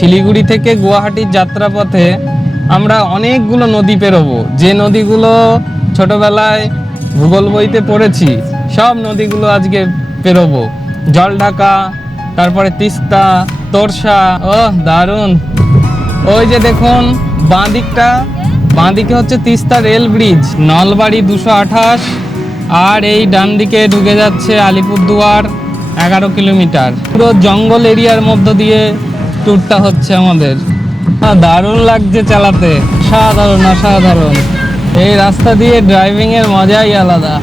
শিলিগুড়ি থেকে গুয়াহাটির যাত্রাপথে আমরা অনেকগুলো নদী পেরোবো, যে নদীগুলো ছোটবেলায় ভূগোল বইতে পড়েছি সব নদীগুলো আজকে পেরোবো। জলঢাকা, তারপরে তিস্তা, তোরসা। ও দারুণ! ওই যে দেখুন বাঁদিকে হচ্ছে তিস্তা রেল ব্রিজ, নলবাড়ি 228, আর এই ডান দিকে ঢুকে যাচ্ছে আলিপুরদুয়ার 11 কিলোমিটার। পুরো জঙ্গল এরিয়ার মধ্য দিয়ে ট্যুরটা হচ্ছে আমাদের। দারুণ লাগছে চালাতে, অসাধারণ। এই রাস্তা দিয়ে ড্রাইভিং এর মজাই আলাদা।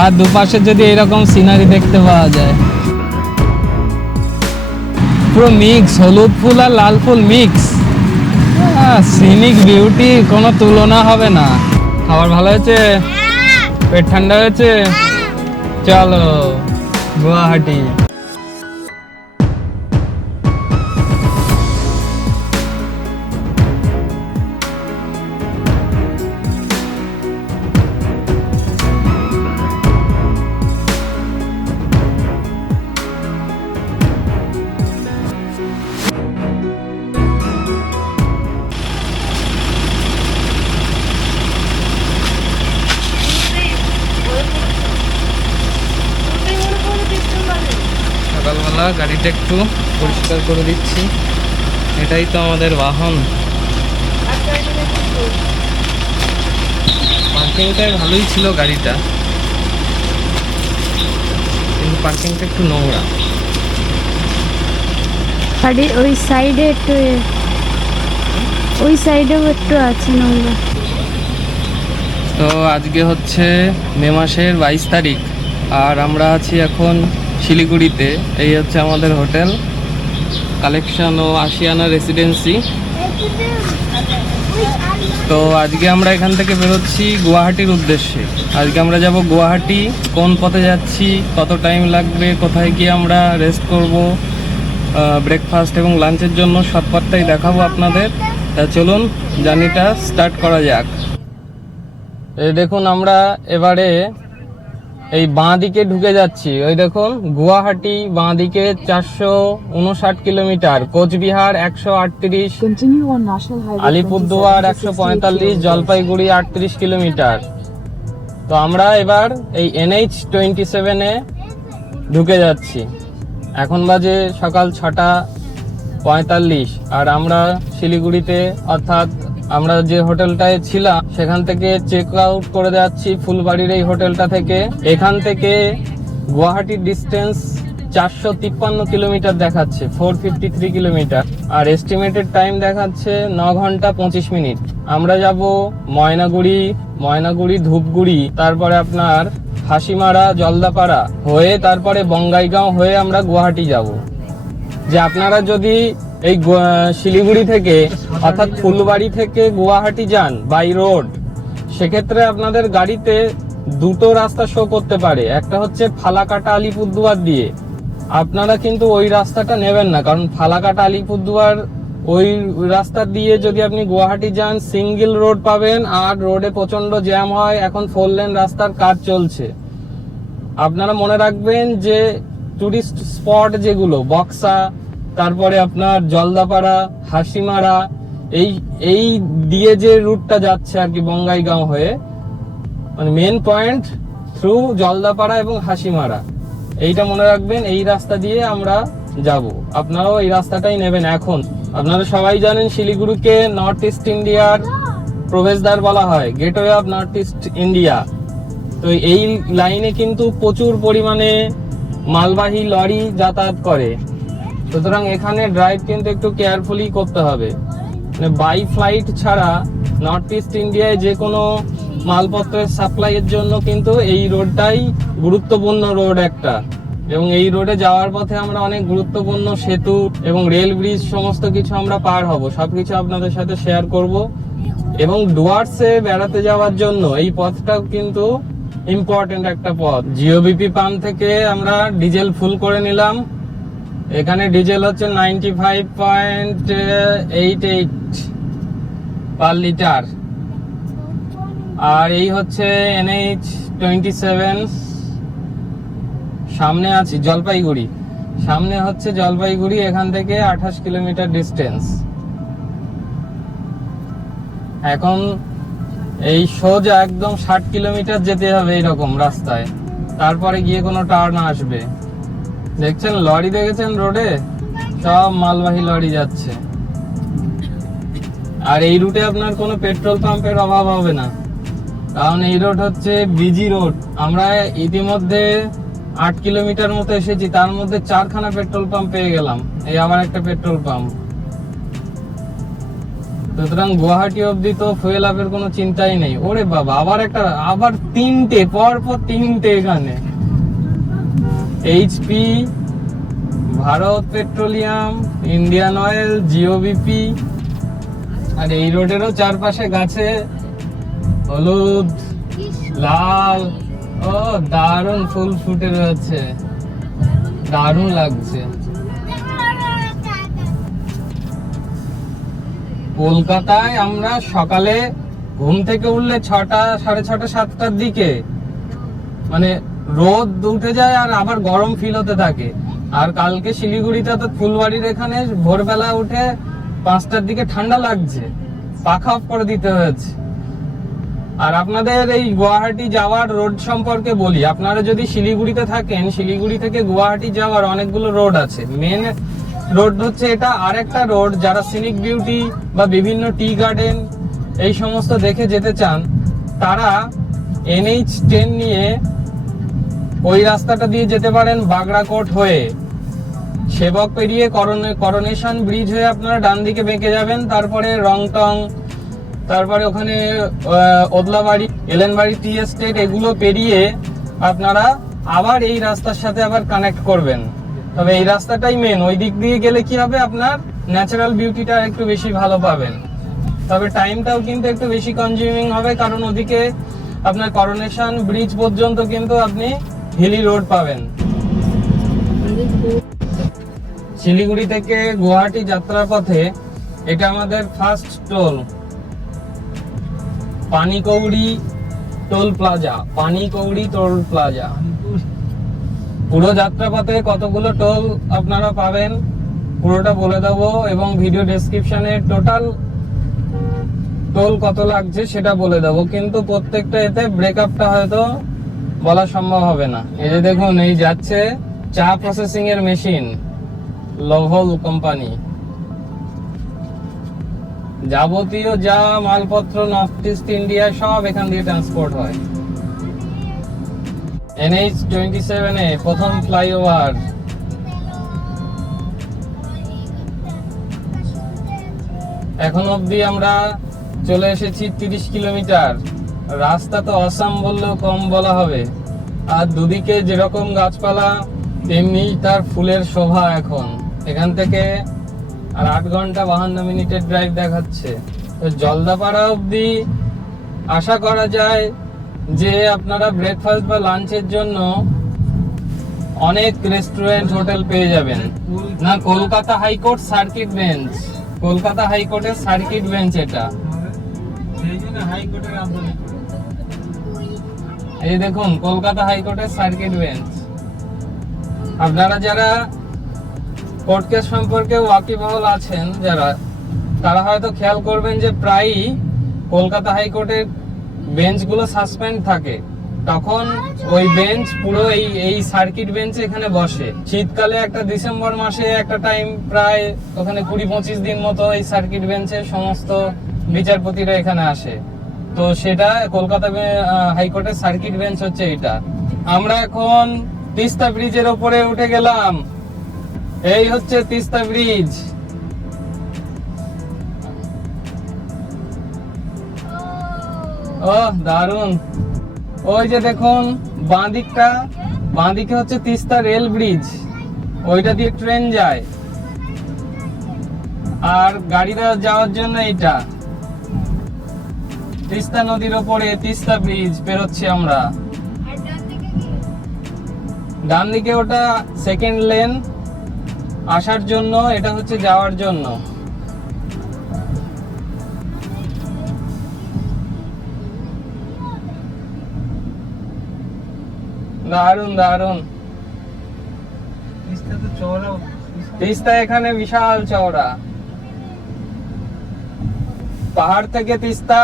আর দুপাশে যদি এরকম সিনারি দেখতে পাওয়া যায়, পুরো মিক্স, হলুদ ফুল আর লাল ফুল মিক্স। সিনিক বিউটি কোনো তুলনা হবে না। খাবার ভালো হয়েছে? পেট ঠান্ডা হয়েছে? চলো গুয়াহাটি। সকালবেলা গাড়িটা একটু পরিষ্কার করে দিচ্ছি, এটাই তো আমাদের বাহন। পার্কিংটাই ভালোই ছিল গাড়িটা, কিন্তু পার্কিংটা একটু নোংরা। ওই সাইডে একটু আছে নোংরা। তো আজকে হচ্ছে মে মাসের 22 তারিখ, আর আমরা আছি এখন শিলিগুড়িতে। এই হচ্ছে আমাদের হোটেল, কালেকশন ও আশিয়ানা রেসিডেন্সি। তো আজকে আমরা এখান থেকে বেরোচ্ছি গুয়াহাটির উদ্দেশ্যে। আজকে আমরা যাব গুয়াহাটি। কোন পথে যাচ্ছি, কত টাইম লাগবে, কোথায় গিয়ে আমরা রেস্ট করব, ব্রেকফাস্ট এবং লাঞ্চের জন্য সব পথটাই দেখাবো আপনাদের। তা চলুন জার্নিটা স্টার্ট করা যাক। এই দেখুন আমরা এবারে এই বাঁ দিকে ঢুকে যাচ্ছি। ওই দেখুন গুয়াহাটি বাঁ দিকে 459 কিলোমিটার, কোচবিহার 138, আলিপুরদুয়ার 145, জলপাইগুড়ি 38 কিলোমিটার। তো আমরা এবার এই NH27 এ ঢুকে যাচ্ছি। এখন বাজে সকাল 6:45, আর আমরা শিলিগুড়িতে, অর্থাৎ আমরা যে হোটেলটায় ছিলাম সেখান থেকে চেক আউট করে যাচ্ছি ফুলবাড়ির এই হোটেলটা থেকে। এখান থেকে গুয়াহাটির ডিস্টেন্স 453 কিলোমিটার দেখাচ্ছে, 453 কিলোমিটার, আর এস্টিমেটেড টাইম দেখাচ্ছে 9 ঘন্টা 25 মিনিট। আমরা যাব ময়নাগুড়ি, ধূপগুড়ি, তারপরে আপনার হাসিমারা, জলদাপাড়া হয়ে, তারপরে বঙ্গাইগাঁও হয়ে আমরা গুয়াহাটি যাব। যে আপনারা যদি এই শিলিগুড়ি থেকে অর্থাৎ ফুলবাড়ি থেকে গুয়াহাটি যান বাই রোড, সেক্ষেত্রে আপনাদের গাড়িতে দুটো রাস্তা শো করতে পারে। একটা হচ্ছে ফালাকাটা আলিপুরদুয়ার দিয়ে, আপনারা কিন্তু ওই রাস্তাটা নেবেন না, কারণ ফালাকাটা আলিপুরদুয়ার ওই রাস্তা দিয়ে যদি আপনি গুয়াহাটি যান সিঙ্গেল রোড পাবেন, আর রোডে প্রচন্ড জ্যাম হয়। এখন 4 লেন রাস্তার কাজ চলছে। আপনারা মনে রাখবেন যে টুরিস্ট স্পট যেগুলো বক্সা, তারপরে আপনার জলদাপাড়া, হাসিমারা, এই দিয়ে যে রুটটা যাচ্ছে আর কি বঙ্গাইগাঁও হয়ে, মানে মেন পয়েন্ট থ্রু জলদাপাড়া এবং হাসিমারা, এইটা মনে রাখবেন। এই রাস্তা দিয়ে আমরা যাব, আপনারাও এই রাস্তাটাই নেবেন। এখন আপনারা সবাই জানেন শিলিগুড়িকে নর্থ ইস্ট ইন্ডিয়ার প্রবেশদ্বার বলা হয়, gateway of north east India. তো এই লাইনে কিন্তু প্রচুর পরিমাণে মালবাহী লরি যাতায়াত করে, সুতরাং এখানে ড্রাইভ কিন্তু একটু কেয়ারফুলি করতে হবে। বাই ফ্লাইট ছাড়া নর্থ ইস্ট ইন্ডিয়ায় যে কোনো মালপত্রের সাপ্লাইয়ের জন্য কিন্তু এই রোডটাই গুরুত্বপূর্ণ রোড একটা, এবং এই রোডে যাওয়ার পথে আমরা অনেক গুরুত্বপূর্ণ সেতু এবং রেল ব্রিজ সমস্ত কিছু আমরা পার হব, সবকিছু আপনাদের সাথে শেয়ার করব। এবং ডুয়ার্সে বেড়াতে যাওয়ার জন্য এই পথটাও কিন্তু ইম্পর্টেন্ট একটা পথ। জিওবিপি পাম্প থেকে আমরা ডিজেল ফুল করে নিলাম। এখানে ডিজেল হচ্ছে 95.88 পার লিটার। আর এই হচ্ছে NH27, সামনে আছি জলপাইগুড়ি। সামনে হচ্ছে জলপাইগুড়ি, এখান থেকে 28 কিলোমিটার ডিস্টেন্স। এখন এই সোজা একদম 60 কিলোমিটার যেতে হবে এইরকম রাস্তায়, তারপরে গিয়ে কোনো টার্ন আসবে। দেখছেন লরি, দেখেছেন রোডে সব মালবাহী লরি যাচ্ছে। আর এই রুটে আপনার কোনো পেট্রোল পাম্পের অভাব হবে না, কারণ এই রোড হচ্ছে বিজি রোড। আমরা ইতিমধ্যে 8 কিলোমিটার মতো এসেছি, তার মধ্যে 4খানা পেট্রোল পাম্প পেয়ে গেলাম, এই আবার একটা পেট্রোল পাম্প। সুতরাং গুয়াহাটি অবধি তো ফুয়েল আপের কোনো চিন্তাই নেই। ওরে বাবা, আবার 3টে পরপর 3টে এখানে। HP, Bharat petroleum, Indian oil, Jio BP. আর এই রোডেরও চারপাশে গাছে হলুদ, লাল, ও দারুণ ফুল ফুটে রয়েছে, দারুণ লাগছে। কলকাতায় আমরা সকালে ঘুম থেকে উঠলে 6টা, 6:30, 7টার দিকে মানে রোদ উঠে যায় আর আবার গরম ফিল হতে থাকে। আর কালকে শিলিগুড়িতে তো ফুলবাড়ির এখানে ভোরবেলা উঠে 5টার দিকে ঠান্ডা লাগছে, পাখা অফ করে দিতে হয়েছে। আর আপনাদের এই গুয়াহাটি যাওয়ার রোড সম্পর্কে বলি, আপনারা যদি শিলিগুড়িতে থাকেন, শিলিগুড়ি থেকে গুয়াহাটি যাওয়ার অনেকগুলো রোড আছে। মেন রোড হচ্ছে এটা। আর একটা রোড, যারা সিনিক বিউটি বা বিভিন্ন টি গার্ডেন এই সমস্ত দেখে যেতে চান, তারা NH10 নিয়ে ওই রাস্তাটা দিয়ে যেতে পারেন, বাগড়াকোট হয়ে সেবক পেরিয়ে করোনেশন ব্রিজ হয়ে আপনারা ডান দিকে বেঁকে যাবেন, তারপরে রংটং, তারপরে ওখানে ওদলাবাড়ি, এলেনবাড়ি টি এস্টেট, এগুলো পেরিয়ে আপনারা আবার এই রাস্তার সাথে আবার কানেক্ট করবেন। তবে এই রাস্তাটাই মেন, ওই দিক দিয়ে গেলে কি হবে, আপনার ন্যাচারাল বিউটিটা একটু বেশি ভালো পাবেন। তবে টাইমটাও কিন্তু একটু বেশি কনজিউমিং হবে, কারণ ওদিকে আপনার করোনেশন ব্রিজ পর্যন্ত কিন্তু আপনি হিলি রোড পাবেন। শিলিগুড়ি থেকে গুয়াহাটি যাত্রার পথে এটা আমাদের first toll, Panikouri toll plaza. Panikouri toll plaza. পুরো যাত্রাপথে কতগুলো টোল আপনারা পাবেন পুরোটা বলে দেবো, এবং ভিডিও ডেসক্রিপশনে টোটাল টোল কত লাগছে সেটা বলে দেবো। কিন্তু প্রত্যেকটা এতে ব্রেকআপটা হয়তো বলা সম্ভব হবে না। এই যে দেখুন, এই যাচ্ছে চা প্রসেসিং এর মেশিন, লভল কোম্পানি। যাবতীয় যা মালপত্র নর্থ ইস্ট ইন্ডিয়া সব এখান দিয়ে ট্রান্সপোর্ট হয়। NH27 এ প্রথম ফ্লাইওভার। এখন অবধি আমরা চলে এসেছি 30 কিলোমিটার। রাস্তা তো অসাম বললেও কম বলা হবে। আর দুদিকে যেরকম গাছপালা, তেমনি তার ফুলের শোভা। এখন এখান থেকে আর 8 ঘন্টা 52 মিনিটের ড্রাইভ দেখাচ্ছে। তো জলদাপাড়া অবধি আশা করা যায় যে আপনারা ব্রেকফাস্ট বা লাঞ্চের জন্য অনেক রেস্টুরেন্ট, হোটেল পেয়ে যাবেন। না, Kolkata high court circuit bench, Kolkata হাইকোর্টের সার্কিট বেঞ্চ এটা। এই দেখুন, কলকাতা হাইকোর্টের সার্কিট বেঞ্চ। আপনারা যারা কোর্ট কেস সম্পর্কে ওয়াকিবহাল আছেন যারা, তারা হয়তো খেয়াল করবেন যে প্রায়ই কলকাতা হাইকোর্টের বেঞ্চগুলো সাসপেন্ড থাকে। তখন ওই বেঞ্চ পুরো এই সার্কিট বেঞ্চ এখানে বসে। শীতকালে একটা ডিসেম্বর মাসে একটা টাইম প্রায় ওখানে 20-25 দিন মতো এই সার্কিট বেঞ্চে সমস্ত বিচারপতিরা এখানে আসে। তো সেটা কলকাতা হাইকোর্টের সার্কিট বেঞ্চ হচ্ছে এটা। আমরা এখন তিস্তা ব্রিজের ওপরে উঠে গেলাম। এই হচ্ছে তিস্তা ব্রিজ। ও দারুন। ওই যে দেখুন বাঁদিকে হচ্ছে তিস্তা রেল ব্রিজ, ওইটা দিয়ে ট্রেন যায়। আর গাড়িরা যাওয়ার জন্য এইটা তিস্তা নদীর ওপরে তিস্তা ব্রিজ পেরোচ্ছি আমরা। ডান দিকে ওটা সেকেন্ড লেন আসার জন্য, এটা হচ্ছে যাওয়ার জন্য। দারুন দারুন। তিস্তা এখানে বিশাল চওড়া। পাহাড় থেকে তিস্তা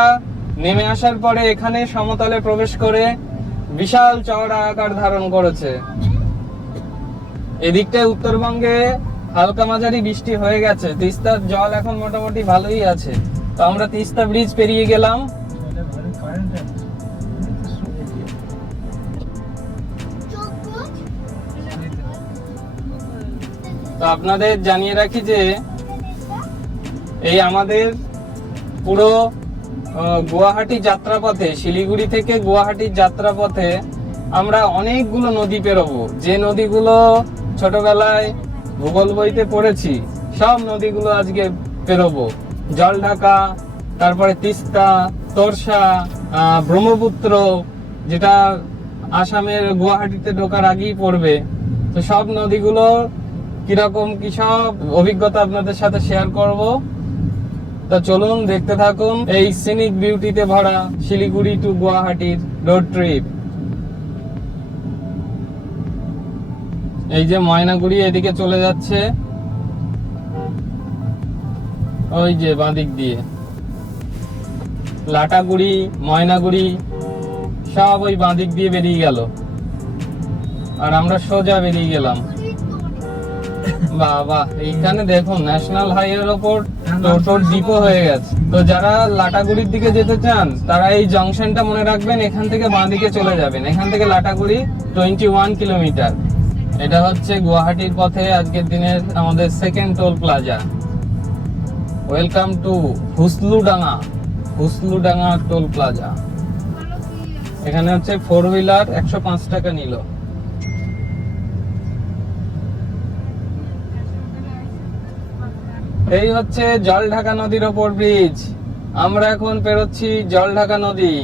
নেমে আসার পরে এখানে সমতলে প্রবেশ করে বিশাল চওড়া আকার ধারণ করেছে। এদিকটায় উত্তরবঙ্গে হালকা মাঝারি বৃষ্টি হয়ে গেছে, তিস্তার জল এখন মোটামুটি ভালোই আছে। তো আমরা তিস্তা ব্রিজ পেরিয়ে গেলাম। তো আপনাদের জানিয়ে রাখি যে এই আমাদের পুরো গুয়াহাটি যাত্রাপথে, শিলিগুড়ি থেকে গুয়াহাটির যাত্রাপথে আমরা অনেকগুলো নদী পেরোবো। যে নদীগুলো ছোটবেলায় ভূগোল বইতে পড়েছি সব নদীগুলো আজকে পেরোবো। জলঢাকা, তারপরে তিস্তা, তোরসা, ব্রহ্মপুত্র, যেটা আসামের গুয়াহাটিতে ঢোকার আগেই পড়বে। তো সব নদীগুলো কিরকম কি সব অভিজ্ঞতা আপনাদের সাথে শেয়ার করব। তো চলুন দেখতে থাকুন এই সিনিক বিউটিতে ভরা শিলিগুড়ি টু গুয়াহাটির রোড ট্রিপ। এই যে ময়নাগুড়ি এদিকে চলে যাচ্ছে, ওই যে বাঁদিক দিয়ে লাটাগুড়ি, ময়নাগুড়ি সব ওই বাঁদিক দিয়ে বেরিয়ে গেল, আর আমরা সোজা বেরিয়ে গেলাম। বাবা, এইখানে দেখুন ন্যাশনাল হাইওয়ের ওপর টোটোর ডিপো হয়ে গেছে। তো যারা লাটাগুড়ির দিকে যেতে চান তারা এই জংশনটা মনে রাখবেন, এখান থেকে বাঁদিকে চলে যাবেন। এখান থেকে লাটাগুড়ি 21 কিলোমিটার। এটা হচ্ছে গুয়াহাটির পথে আজকের দিনের আমাদের second toll plaza. Welcome to Husludanga toll plaza. এখানে হচ্ছে 4 হুইলার 105 টাকা নিল। এই হচ্ছে জলঢাকা নদীর ওপর ব্রিজ। আমরা এখন পেরোচ্ছি জলঢাকা নদী।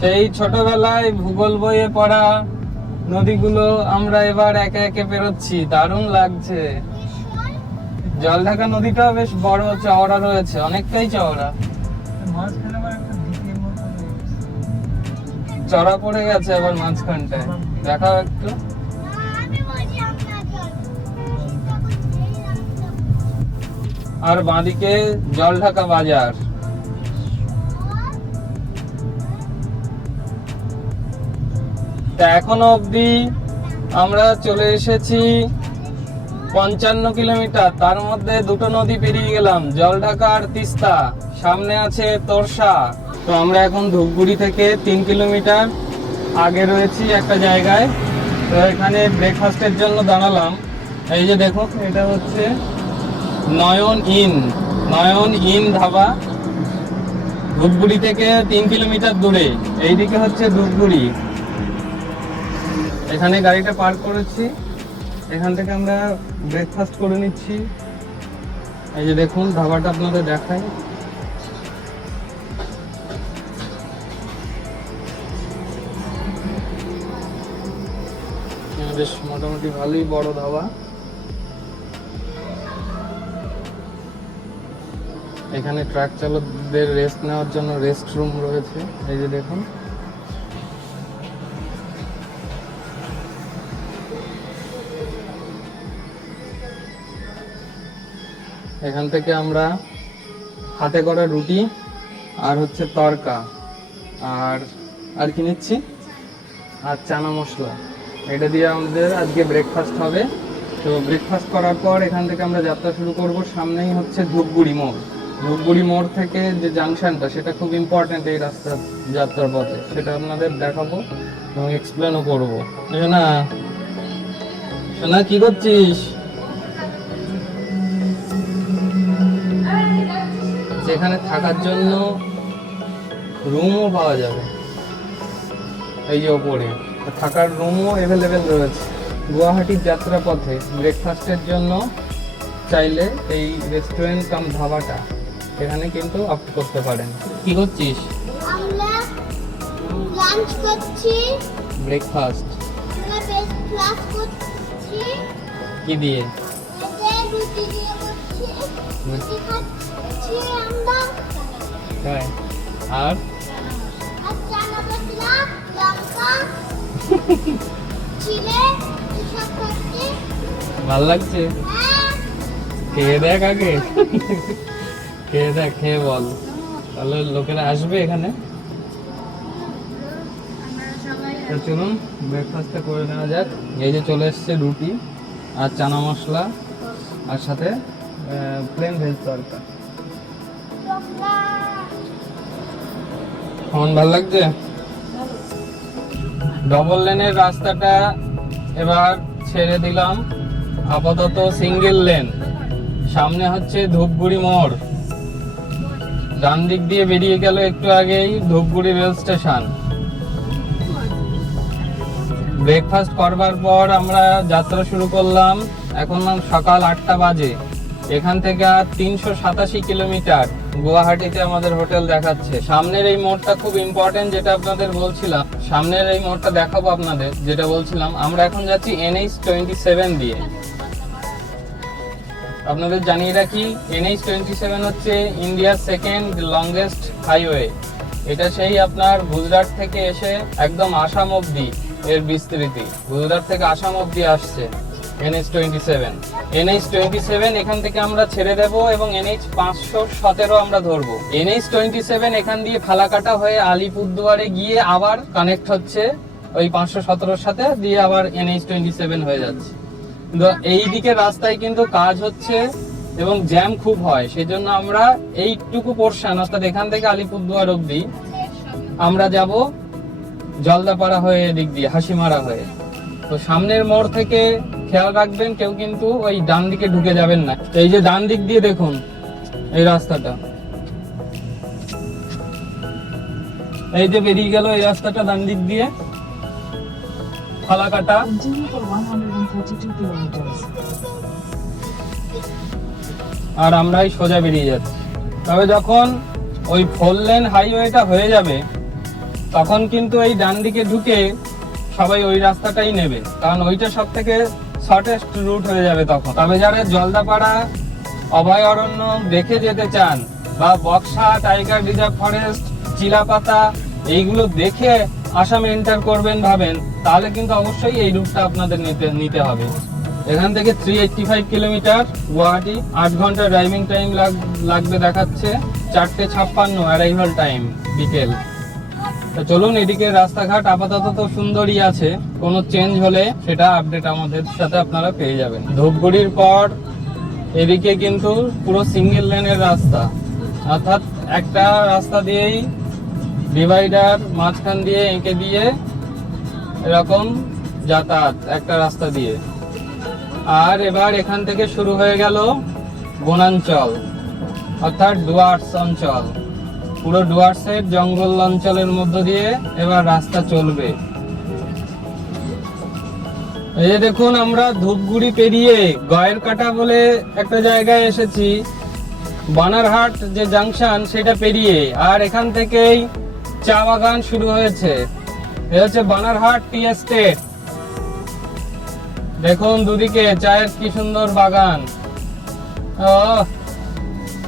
সেই ছোটবেলায় ভূগোল বইয়ে পড়া নদীগুলো আমরা এবার একে একে পেরোচ্ছি, দারুণ লাগছে। জলঢাকা নদীটা বেশ বড় চওড়া রয়েছে, অনেকটাই চওড়া। চড়া পড়ে গেছে আবার মাঝখানটায়, দেখাও একটু। আর বাঁদিকে জলঢাকা বাজার। তা এখনো অবধি আমরা চলে এসেছি 55 কিলোমিটার। তার মধ্যে দুটো নদী পেরিয়ে গেলাম, জলঢাকা আর তিস্তা। সামনে আছে তোরসা। তো আমরা এখন ধূপগুড়ি থেকে 3 কিলোমিটার আগে রয়েছি একটা জায়গায়। তো এখানে ব্রেকফাস্টের জন্য দাঁড়ালাম। এই যে দেখো, এটা হচ্ছে নয়ন ইন ধাবা। ধূপগুড়ি থেকে 3 কিলোমিটার দূরে। এইদিকে হচ্ছে ধূপগুড়ি। এখানে গাড়িটা পার্ক করেছি, এখান থেকে আমরা ব্রেকফাস্ট করে নিচ্ছি। এই যে দেখুন ধাবাটা আপনাদের দেখাই। বেশ মোটামুটি ভালোই বড় ধাবা। এখানে ট্রাক চালকদের রেস্ট নেওয়ার জন্য রেস্ট রুম রয়েছে। এই যে দেখুন, এখান থেকে আমরা হাতে করা রুটি আর হচ্ছে তড়কা আর কি নিচ্ছি, আর চানা মশলা। এটা দিয়ে আমাদের আজকে ব্রেকফাস্ট হবে। তো ব্রেকফাস্ট করার পর এখান থেকে আমরা যাত্রা শুরু করব। সামনেই হচ্ছে ধূপগুড়ি মোড়। ধূপগুড়ি মোড় থেকে যে জাংশনটা, সেটা খুব ইম্পর্টেন্ট এই রাস্তার যাত্রার পথে। সেটা আপনাদের দেখাবো এবং এক্সপ্লেনও করবো। সোনা, সোনা কি করছিস? যেখানে থাকার জন্য রুমও পাওয়া যাবে, এই যে ওপরে থাকার রুমও অ্যাভেলেবেল রয়েছে। গুয়াহাটির যাত্রাপথে ব্রেকফাস্টের জন্য চাইলে এই রেস্টুরেন্ট কাম ধাবাটা এখানে কিন্তু অপ্ট করতে পারেন। কি করছিস? আমরা লাঞ্চ করছি, ব্রেকফাস্ট আমরা ব্রেকফাস্ট করছি। কি দিয়ে? এতে রুটি দিয়ে করছি, রুটি খাচ্ছি আমরা। হ্যাঁ, আর আর চানা মশলা, লঙ্কা। ছিলে এসব করছে। ভাল লাগছে? হ্যাঁ, খেয়ে দেখ আগে, খেয়ে দেখ, খেয়ে বল, তাহলে লোকেরা আসবে এখানে। তো চলুন ব্রেকফাস্টটা করে নেওয়া যাক। এই যে চলে এসছে রুটি আর চানা মশলা, আর সাথে প্লেন ভেজ তরকা। তোমরা কেমন ভাল লাগছে? ডবল লেনের রাস্তাটা এবার ছেড়ে দিলাম, আপাতত সিঙ্গেল লেন। সামনে হচ্ছে ধূপগুড়ি মোড়, ডান দিক দিয়ে বেরিয়ে গেল একটু আগেই ধূপগুড়ি রেল স্টেশন। ব্রেকফাস্ট করবার পর আমরা যাত্রা শুরু করলাম। এখন সকাল 8টা বাজে। এখান থেকে আর 387 কিলোমিটার গুয়াহাটিতে আমাদের হোটেল দেখাচ্ছে। সামনের এই মোড়টা খুব ইম্পর্টেন্ট, যেটা আপনাদের বলছিলাম। সামনের এই মোড়টা দেখাবো আপনাদের, যেটা বলছিলাম। আমরা এখন যাচ্ছি NH27 দিয়ে। আপনাদের জানিয়ে রাখি, NH27 হচ্ছে ইন্ডিয়ার সেকেন্ড লংগেস্ট হাইওয়ে। এটা সেই আপনার গুজরাট থেকে এসে একদম আসাম অবধি এর বিস্তৃতি। গুজরাট থেকে আসাম অবধি আসছে NH27 এখান থেকে আমরা ছেড়ে দেব এবং NH517 আমরা ধরবো। NH27 এখান দিয়ে ফালাকাটা হয়ে আলিপুরদুয়ারে গিয়ে আবার কানেক্ট হচ্ছে ওই 517 সাথে, দিয়ে আবার NH27 হয়ে যাচ্ছে। কিন্তু এই দিকের রাস্তায় কিন্তু কাজ হচ্ছে এবং জ্যাম খুব হয়, সেই জন্য আমরা এইটুকু পোর্শন, অর্থাৎ এখান থেকে আলিপুরদুয়ার অবধি আমরা যাব জলদাপাড়া হয়ে, এদিক দিয়ে হাসিমারা হয়ে। তো সামনের মোড় থেকে খেয়াল রাখবেন, কেউ কিন্তু ওই ডান দিকে ঢুকে যাবেন না। এই যে ডান দিক দিয়ে দেখুন এই রাস্তাটা, এই যে বেরিয়ে গেল এই রাস্তাটা ডান দিক দিয়ে ফালাকাটা। Continue for 132 kilometers. আর আমরাই সোজা বেরিয়ে যাচ্ছি। তবে যখন ওই 4 লেন হাইওয়েটা হয়ে যাবে, তখন কিন্তু এই ডান দিকে ঢুকে সবাই ওই রাস্তাটাই নেবে, কারণ ওইটা সব থেকে শর্টেস্ট রুট হয়ে যাবে তখন। তবে যারা জলদাপাড়া অভয়ারণ্য দেখে যেতে চান, বা Buxa tiger reserve forest, Chilapata, এইগুলো দেখে আসামে এন্টার করবেন ভাবেন, তাহলে কিন্তু অবশ্যই এই রুটটা আপনাদের নিতে হবে। এখান থেকে 385 কিলোমিটার গুয়াহাটি, 8 ঘন্টা ড্রাইভিং টাইম লাগবে দেখাচ্ছে, 4:56 অ্যারাইভাল টাইম বিকেল। তো চলুন, এদিকে রাস্তাঘাট আপাতত তো সুন্দরই আছে, কোনো চেঞ্জ হলে সেটা আপডেট আমাদের সাথে আপনারা পেয়ে যাবেন। ধূপগুড়ির পর এদিকে কিন্তু পুরো সিঙ্গেল লেনের রাস্তা, অর্থাৎ একটা রাস্তা দিয়েই ডিভাইডার মাঝখান দিয়ে এঁকে দিয়ে এরকম যাতায়াত একটা রাস্তা দিয়ে। আর এবার এখান থেকে শুরু হয়ে গেল বনাঞ্চল, অর্থাৎ ডুয়ার্স অঞ্চল। পুরো ডুয়ার্সের জঙ্গল অঞ্চলের মধ্য দিয়ে এবার রাস্তা চলবে। এই যে দেখুন, আমরা ধূপগুড়ি পেরিয়ে গয়ের কাটা বলে একটা জায়গায় এসেছি, বানারহাট যে জাংশন সেটা পেরিয়ে। আর এখান থেকেই চা বাগান শুরু হয়েছে। এ হচ্ছে বানারহাট টি এস্টেট। দেখুন দুদিকে চায়ের কি সুন্দর বাগান,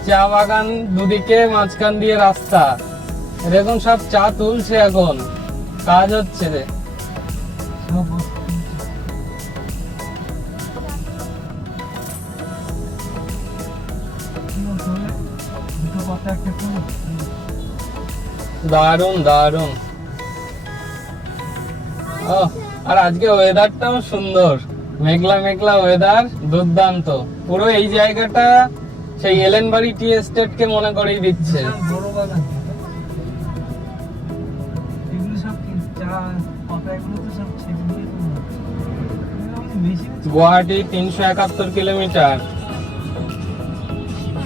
চা বাগান দুদিকে, মাঝখান দিয়ে রাস্তা। দেখুন সব চা তুলছে, এখন কাজ হচ্ছে। দারুন দারুন। আর আজকে ওয়েদারটাও সুন্দর, মেঘলা মেঘলা ওয়েদার, দুর্দান্ত। পুরো এই জায়গাটা সেই এলেনবাড়ি টি এস্টেট কে মনে করিয়ে দিচ্ছে। গুয়াহাটি 371 কিলোমিটার,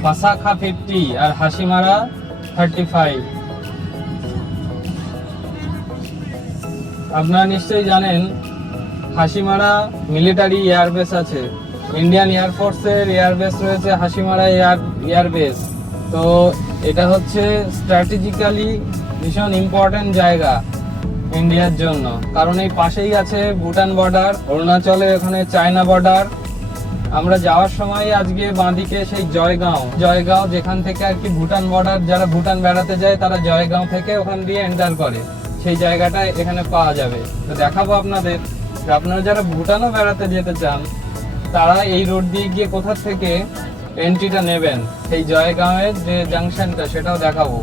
পাসাখা 50 আর হাসিমারা 35। আপনারা নিশ্চয়ই জানেন হাসিমারা মিলিটারি এয়ারবেস আছে, ইন্ডিয়ান এয়ারফোর্সের এয়ারবেস রয়েছে হাসিমারা এয়ারবেস। তো এটা হচ্ছে স্ট্র্যাটেজিক্যালি ভীষণ ইম্পর্টেন্ট জায়গা ইন্ডিয়ার জন্য, কারণ এই পাশেই আছে ভুটান বর্ডার, অরুণাচলের ওখানে চায়না বর্ডার। আমরা যাওয়ার সময় আজকে বাঁদিকে সেই জয়গাঁও যেখান থেকে আর কি ভুটান বর্ডার, যারা ভুটান বেড়াতে যায় তারা জয়গাঁও থেকে ওখান দিয়ে এন্টার করে, সেই জায়গাটা এখানে পাওয়া যাবে। তো দেখাবো আপনাদের। আপনারা যারা ভুটানও বেড়াতে যেতে চান তারা এই রোড দিয়ে গিয়ে কোথা থেকে এন্ট্রিটা নেবেন, সেই জয়গাঁওয়ের যে জাংশনটা সেটাও দেখাবো।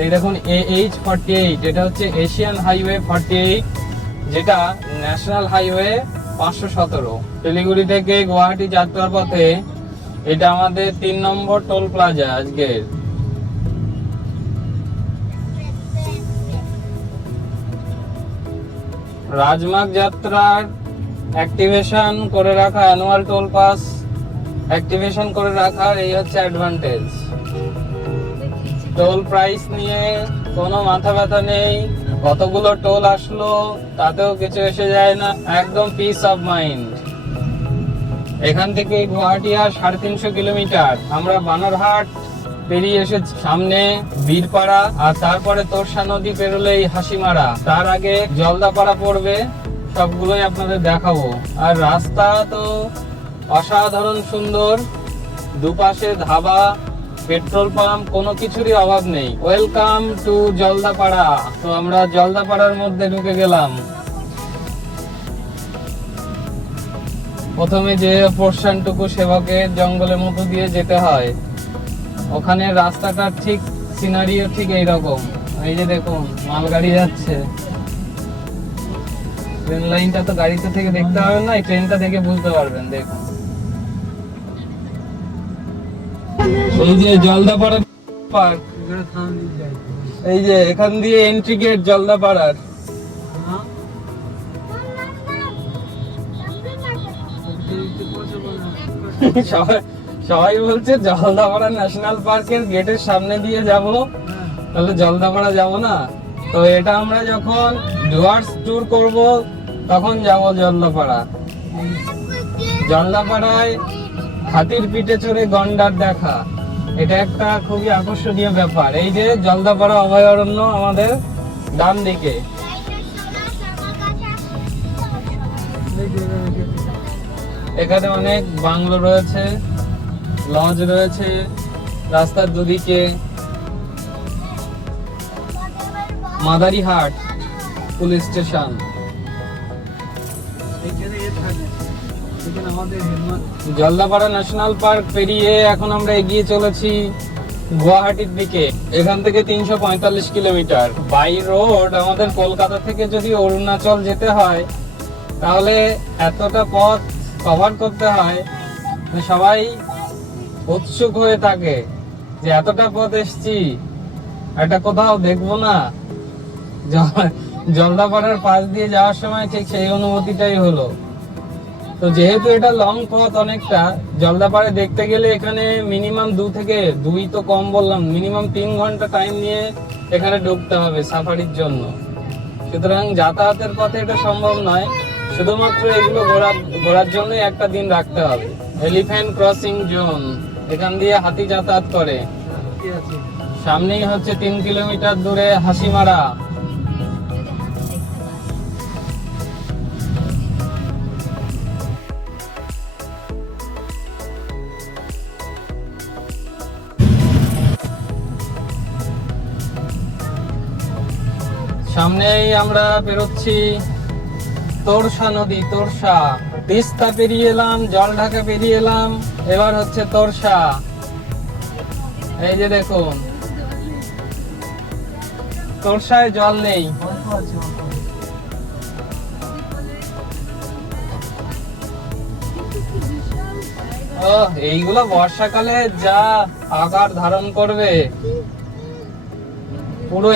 এই দেখুন AH48, এটা হচ্ছে এশিয়ান হাইওয়ে 48, যেটা ন্যাশনাল হাইওয়ে 517। শিলিগুড়ি থেকে গুয়াহাটি যাত্রার পথে এটা আমাদের 3 নম্বর টোল প্লাজা আজকের। রাজমার্গ যাত্রার অ্যাক্টিভেশন করে রাখা, অ্যানুয়াল টোল পাস অ্যাক্টিভেশন করে রাখার এই হচ্ছে অ্যাডভান্টেজ। টোল প্রাইস নিয়ে কোনো মাথা ব্যথা নেই, কতগুলো টোল আসলো তাতেও কিছু এসে যায় না, একদম পিস অফ মাইন্ড। এখান থেকে গুয়াহাটি আর 350 কিলোমিটার। আমরা বানারহাট পেরিয়ে এসে সামনে বীরপাড়া, আর তারপরে তোরসা নদী পেরোলেই হাসিমারা, তার আগে জলদাপাড়া পড়বে। সবগুলোই আপনাদের দেখাবো। আর রাস্তা তো অসাধারণ সুন্দর, দুপাশে ধাবা, পেট্রোল পাম্প, কোনো কিছুরই অভাব নেই। Welcome to Jaldapara. তো আমরা জলদাপাড়ার মধ্যে ঢুকে গেলাম। প্রথমে যে পোর্শনটুকু সেবকের জঙ্গলের মতো দিয়ে যেতে হয়, ওখানে রাস্তাটা ঠিক সিনারিও ঠিক এইরকম। এই যে দেখুন মালগাড়ি যাচ্ছে। ট্রেন লাইনটা তো গাড়িতে থেকে দেখতে হবে না, এই ট্রেনটা দেখে বুঝতে পারবেন। দেখুন এই যে জলদাপাড়া পার্ক, এই যে এখান দিয়ে এন্ট্রি গেট জলদাপাড়ার। সবাই বলছে জলদাপাড়া ন্যাশনাল পার্কের গেটের সামনে দিয়ে যাব, তাহলে জলদাপাড়া যাব না। তো এটা আমরা যখন ডুয়ার্স ট্যুর করব তখন যাব জলদাপাড়া। জলদাপাড়ায় হাতির পিঠে চড়ে গন্ডার দেখা, এটা একটা খুবই আকর্ষণীয় ব্যাপার। এই যে জলদাপাড়া অভয়ারণ্য আমাদের ডান দিকে। এখানে অনেক বাংলো রয়েছে, লজ রয়েছে রাস্তার দুদিকে। Madarihat police station. Jaldapara national park পেরিয়ে এখন আমরা এগিয়ে চলেছি গুয়াহাটির দিকে। এখান থেকে 345 কিলোমিটার বাই রোড। আমাদের কলকাতা থেকে যদি অরুণাচল যেতে হয় তাহলে এতটা পথ কভার করতে হয়। সবাই উৎসুক হয়ে থাকে যে এতটা পথ এসছি, এটা কোথাও দেখবো না। জলদাপাড়ার পাশ দিয়ে যাওয়ার সময় ঠিক সেই অনুভূতিটাই হলো। তো যেহেতু এটা লং পথ অনেকটা, জলদাপাড়া দেখতে গেলে এখানে মিনিমাম 2 থেকে 2 তো কম বললাম, মিনিমাম 3 ঘন্টা টাইম নিয়ে এখানে ঢুকতে হবে সাফারির জন্য। সুতরাং যাতায়াতের পথে এটা সম্ভব নয়, শুধুমাত্র এগুলো ঘোরার জন্য একটা দিন রাখতে হবে। এলিফ্যান্ট ক্রসিং জোন, এখান দিয়ে হাতি যাতায়াত করে। সামনেই হচ্ছে 3 কিলোমিটার দূরে হাসিমারা। সামনেই আমরা বেরোচ্ছি তোরসা নদী। তোরসা, তিস্তা পেরিয়ে এলাম, জলঢাকা পেরিয়ে এলাম, এবার হচ্ছে তোরসা। এই যে দেখুন তোরসায় জল নেই। ও এইগুলো বর্ষাকালে যা আকার ধারণ করবে, পুরো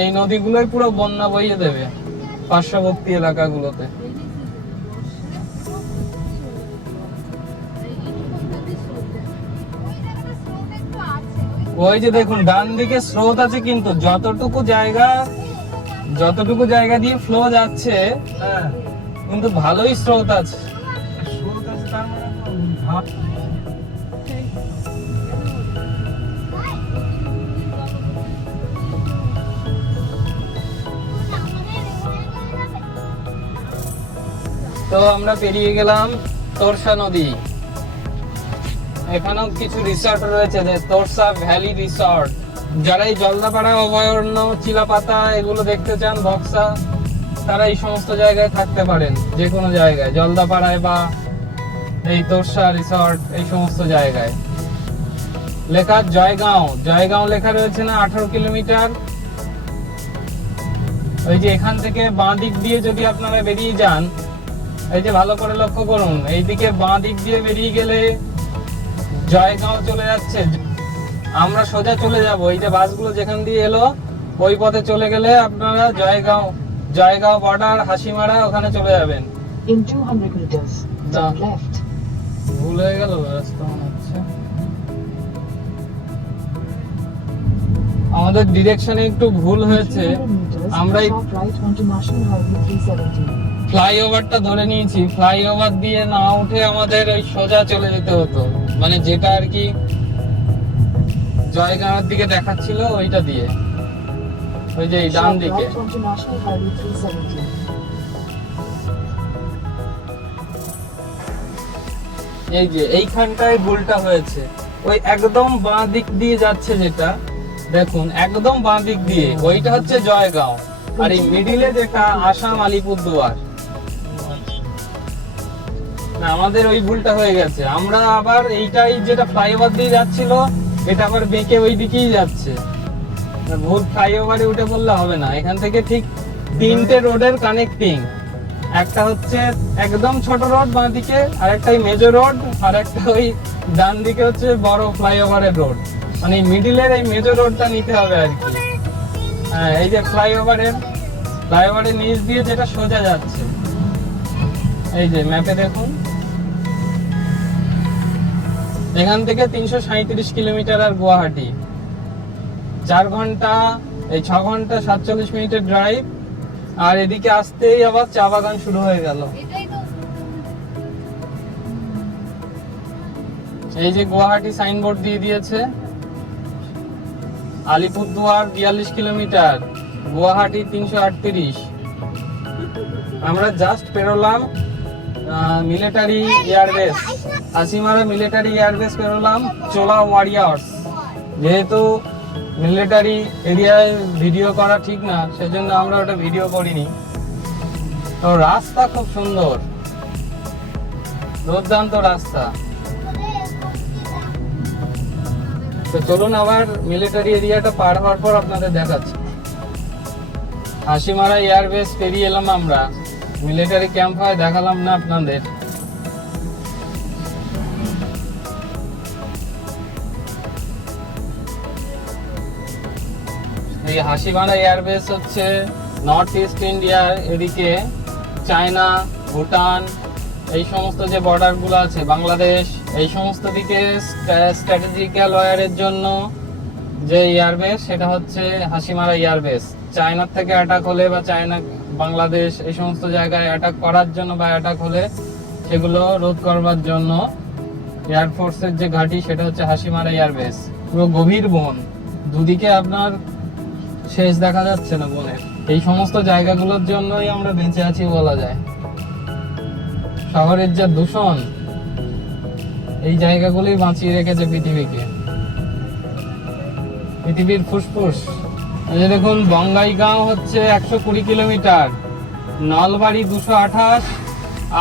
এই নদীগুলোই পুরো বন্যা বইয়ে দেবে পার্শ্ববর্তী এলাকাগুলোতে। ওই যে দেখুন ডান দিকে স্রোত আছে, কিন্তু যতটুকু জায়গা দিয়ে ফ্লো যাচ্ছে, কিন্তু ভালোই স্রোত আছে। তো আমরা পেরিয়ে গেলাম তোরসা নদী। এখানেও কিছু রিসর্ট রয়েছে, তোরসা ভ্যালি রিসর্ট। যারা এই জলদাপাড়া অভয়ারণ্য, চিলাপাতা এগুলো দেখতে চান, বক্সা, তারা এই সমস্ত জায়গায় থাকতে পারেন, যে কোনো জায়গায়, জলদাপাড়ায় বা এই তোরসা রিসর্ট, এই সমস্ত জায়গায়। লেখা জয়গাঁও, জয়গাঁও লেখা রয়েছে না, 18 কিলোমিটার। ওই যে এখান থেকে বাঁ দিক দিয়ে যদি আপনারা বেরিয়ে যান, এই যে ভালো করে লক্ষ্য করুন, এইদিকে বাঁ দিক দিয়ে বেরিয়ে গেলে জয়গাঁও চলে যাচ্ছে। আমরা সোজা চলে যাব, এই যে বাসগুলো যেখান দিয়ে এলো ওই পথে চলে গেলে আপনারা জয়গাঁও, জয়গাঁও বর্ডার, হাসিমারা, ওখানে চলে যাবেন। In 200 meters, turn left. ভুল হয়ে গেল রাস্তা মনে হচ্ছে। আমাদের ডিরেকশনে একটু ভুল হয়েছে। 200 meters, আমরা এই sharp right onto National Highway 370. ফ্লাইওভারটা ধরে নিয়েছি, ফ্লাইওভার দিয়ে না উঠে আমাদের ওই সোজা চলে যেতে হতো, মানে যেটা আর কি জয়গাঁওয়ের দিকে দেখাচ্ছিল ওইটা দিয়ে, ওই যে এই ডান Sharp দিকে। right onto National Highway 370. এই যে এইখানটায় ভুলটা হয়েছে, ওই একদম বাঁ দিক দিয়ে যাচ্ছে যেটা, দেখুন একদম বাঁ দিক দিয়ে, ওইটা হচ্ছে জয়গাঁও। আর এই মিডিলে যেটা আসাম আলিপুরদুয়ার। না, আমাদের ওই ভুলটা হয়ে গেছে। আমরা আবার এইটাই যেটা ফ্লাইওভার দিয়ে যাচ্ছিল, এটা আবার বেঁকে ওই দিকেই যাচ্ছে। ভুল ফ্লাইওভারে উঠে পড়লে হবে না। এখান থেকে ঠিক 3টে রোডের কানেক্টিং, একটা হচ্ছে একদম ছোট রোড বাঁ দিকে, আর একটা মেজর রোড, আর একটা ওই ডান দিকে হচ্ছে বড় ফ্লাইওভারের রোড। মানে মিডিলের এই মেজর রোডটা নিতে হবে আর কি। হ্যাঁ, এই যে ফ্লাইওভারের নিচ দিয়ে যেটা সোজা যাচ্ছে, এই যে ম্যাপে দেখুন, এখান থেকে 337 কিলোমিটার আর গুয়াহাটি 4 ঘন্টা, এই 6 ঘন্টা 47 মিনিটের ড্রাইভ। আর এদিকে আসতেই আবার চা বাগান শুরু হয়ে গেল। এটাই তো এই যে গুয়াহাটি সাইনবোর্ড দিয়ে দিয়েছে, আলিপুরদুয়ার 42 কিলোমিটার, গুয়াহাটি 338। আমরা জাস্ট পেরোলাম military airbase, Hasimara military airbase পেরোলাম, চোলা ওয়ারিয়ার্স। যেহেতু মিলিটারি এরিয়ায় ভিডিও করা ঠিক না, সেজন্য আমরা ওটা ভিডিও করিনি। তো রাস্তা খুব সুন্দর, দুর্দান্ত রাস্তা। তো চলুন আবার মিলিটারি এরিয়াটা পার হওয়ার পর আপনাদের দেখাচ্ছি। হাসিমারা এয়ারবেস পেরিয়ে এলাম আমরা, মিলিটারি ক্যাম্প হয় দেখালাম না আপনাদের। এই হাসিমারা এয়ারবেস হচ্ছে নর্থ ইস্ট ইন্ডিয়ার, এদিকে চায়না, ভুটান, এই সমস্ত যে বর্ডার গুলো আছে, বাংলাদেশ, এই সমস্ত দিকে স্ট্র্যাটেজিক্যাল ওয়্যারের জন্য যে এয়ারবেস, সেটা হচ্ছে হাসিমারা এয়ারবেস। চায়নার থেকে অ্যাটাক হলে বা চায়না, বাংলাদেশ, এই সমস্ত জায়গায় অ্যাটাক করার জন্য বা অ্যাটাক হলে সেগুলো রোধ করবার জন্য এয়ারফোর্সের যে ঘাঁটি, সেটা হচ্ছে হাসিমারা এয়ারবেস। পুরো গভীর বন, দুদিকে আপনার শেষ দেখা যাচ্ছে না বনের। এই সমস্ত জায়গাগুলোর জন্যই আমরা বেঁচে আছি বলা যায়। শহরের যা দূষণ, এই জায়গাগুলোই বাঁচিয়ে রেখেছে পৃথিবীকে, পৃথিবীর ফুসফুস। এই যে দেখুন, বঙ্গাইগাঁও হচ্ছে 120 কিলোমিটার, নলবাড়ি 228,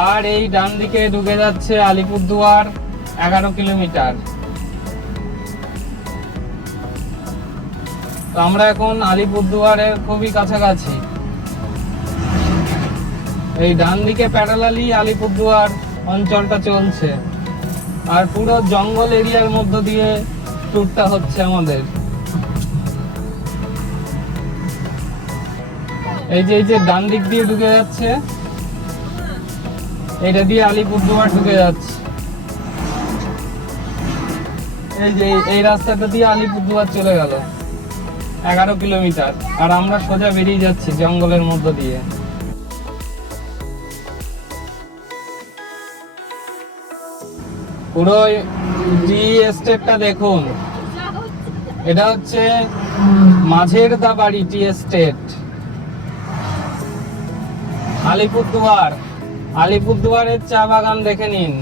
আর এই ডান দিকে ঢুকে যাচ্ছে আলিপুরদুয়ার 11 কিলোমিটার। তো আমরা এখন আলিপুরদুয়ারের খুবই কাছাকাছি। এই ডান দিকে প্যারালালি আলিপুরদুয়ার অঞ্চলটা চলছে, আর পুরো জঙ্গল এরিয়ার মধ্য দিয়ে ট্যুরটা হচ্ছে আমাদের। এই যে ডান দিক দিয়ে ঢুকে যাচ্ছে, এটা দিয়ে আলিপুরদুয়ার ঢুকে যাচ্ছে। এই যে এই রাস্তাটা দিয়ে আলিপুরদুয়ার চলে গেল 11 কিলোমিটার, আর আমরা সোজা বেরিয়ে যাচ্ছি জঙ্গলের মধ্য দিয়ে। পুরো টি এস্টেটটা দেখুন, এটা হচ্ছে মাঝের দা বাড়ি টি এস্টেট। আলিপুরদুয়ারের চা বাগান দেখে নিন।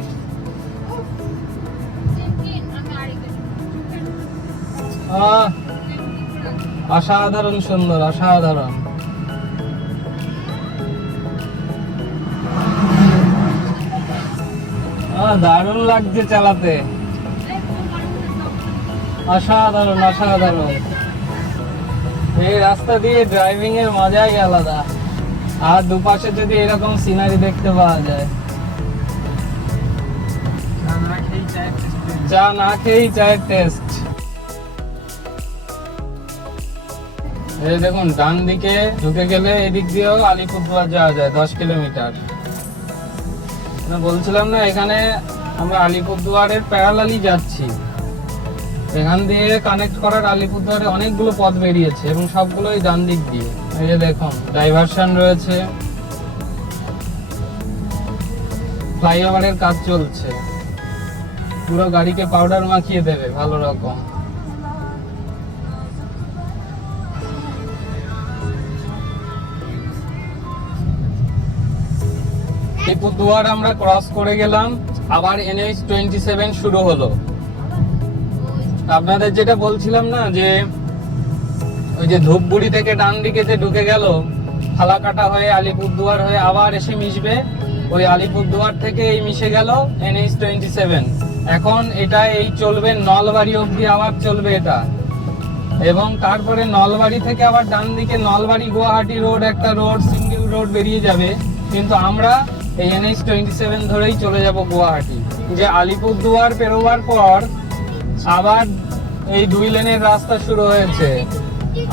অসাধারণ সুন্দর, অসাধারণ। দারুণ লাগছে চালাতে, অসাধারণ অসাধারণ। এই রাস্তা দিয়ে ড্রাইভিং এর মজাই আলাদা। আর দুপাশে যদি এরকম সিনারি দেখতে পাওয়া যায়, চা না খেয়েই চায়ের টেস্ট। এই দেখুন ডান দিকে ঢুকে গেলে এদিক দিয়েও আলিপুরদুয়ার যাওয়া যায় 10 কিলোমিটার। বলছিলাম না, এখানে আমরা আলিপুরদুয়ারের প্যারালালি যাচ্ছি। এখান দিয়ে কানেক্ট করার আলিপুরদুয়ারে অনেকগুলো পথ বেরিয়েছে এবং সবগুলোই ডান দিক দিয়ে। এই যে দেখুন ডাইভারশন রয়েছে, ফ্লাইওভারের কাজ চলছে, পুরো গাড়িকে পাউডার মাখিয়ে দেবে ভালো রকম। আলিপুরদুয়ার আমরা ক্রস করে গেলাম, আবার NH 27 শুরু হলো। আপনাদের যেটা বলছিলাম না, যে ওই যে ধূপগুড়ি থেকে ডান দিকে যে ঢুকে গেল, ফালাকাটা হয়ে আলিপুরদুয়ার হয়ে আবার এসে মিশবে, ওই আলিপুরদুয়ার থেকে এই মিশে গেল NH 27। এখন এটা এই চলবে নলবাড়ি অবধি, আবার চলবে এটা। এবং তারপরে নলবাড়ি থেকে আবার ডান দিকে নলবাড়ি গুয়াহাটি রোড, একটা রোড সিঙ্গেল রোড বেরিয়ে যাবে। কিন্তু আমরা এই NH 27 ধরেই চলে যাব গুয়াহাটি। যে আলিপুরদুয়ার পেরোবার পর আবার এই 2 লেনের রাস্তা শুরু হয়েছে,